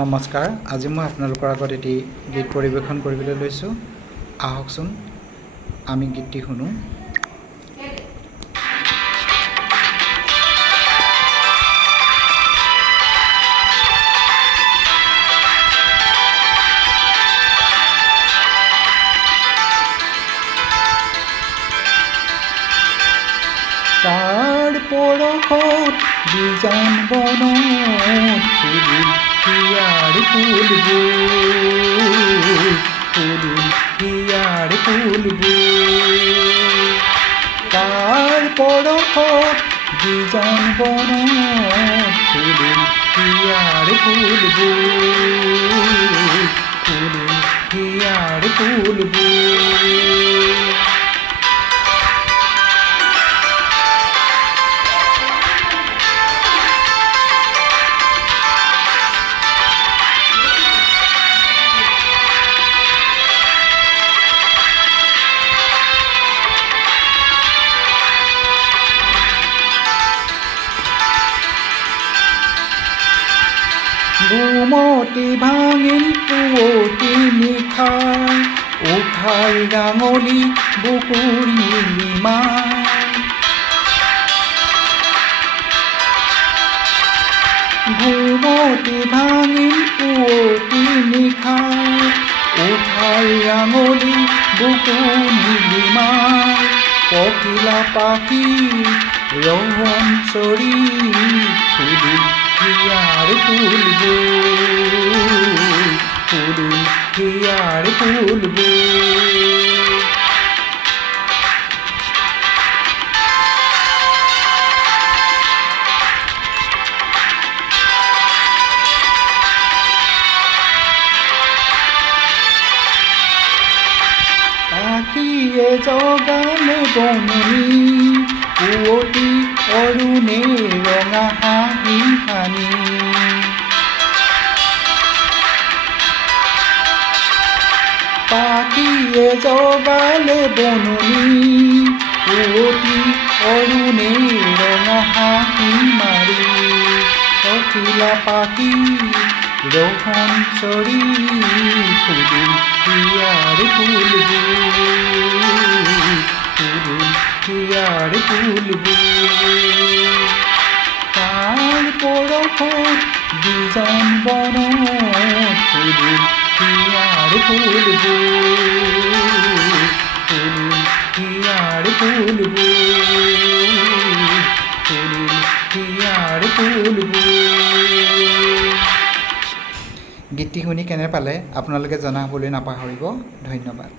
নমস্কাৰ। আজি মই আপোনালোকৰ আগত এটি গীত পৰিৱেশন কৰিবলৈ লৈছোঁ। আহকচোন আমি গীতটি শুনো। তাৰ পৰশত বিজান বনত ফুলিল হিয়াৰ ফুলবোৰ, ফুলিল হিয়াৰ ফুলবোৰ। তাৰ পৰশত বিজান বনত ফুলিল হিয়াৰ ফুলবোৰ, ফুলিল হিয়াৰ ফুলবোৰ। ঘুমতি ভাঙিল পুৱতি নিশাৰ, উঘাৰ গাঙলি বুকুৰি মাৰ। ঘুমতি ভাঙিল পুৱতি নিশাৰ, উঘাৰ গাঙলি বুকুৰি মাৰ। পখিলা পাখি ৰহন চৰি ফুলিল হিয়াৰ ফুলবোৰ, ফুলিল হিয়াৰ ফুলবোৰ। আখিয়ে জগালে বননি, পুৱতি অৰুণে ৰঙা হাঁহি হানি। পাখিয়ে জগালে বননি, পুৱতি অৰুণে ৰঙা হাঁহি মাৰি। পখিলা পাখি ৰহন চৰি ফুলিল হিয়াৰ ফুলবোৰ, ফুলিল হিয়াৰ ফুলবোৰ। তাৰ পৰশত বিজান বনত ফুলিল হিয়াৰ ফুলবোৰ, ফুলিল হিয়াৰ ফুলবোৰ, ফুলিল হিয়াৰ ফুলবোৰ। গীতটি শুনি কেনে পালে আপোনালোকে জনাবলৈ নাপাহৰিব। ধন্যবাদ।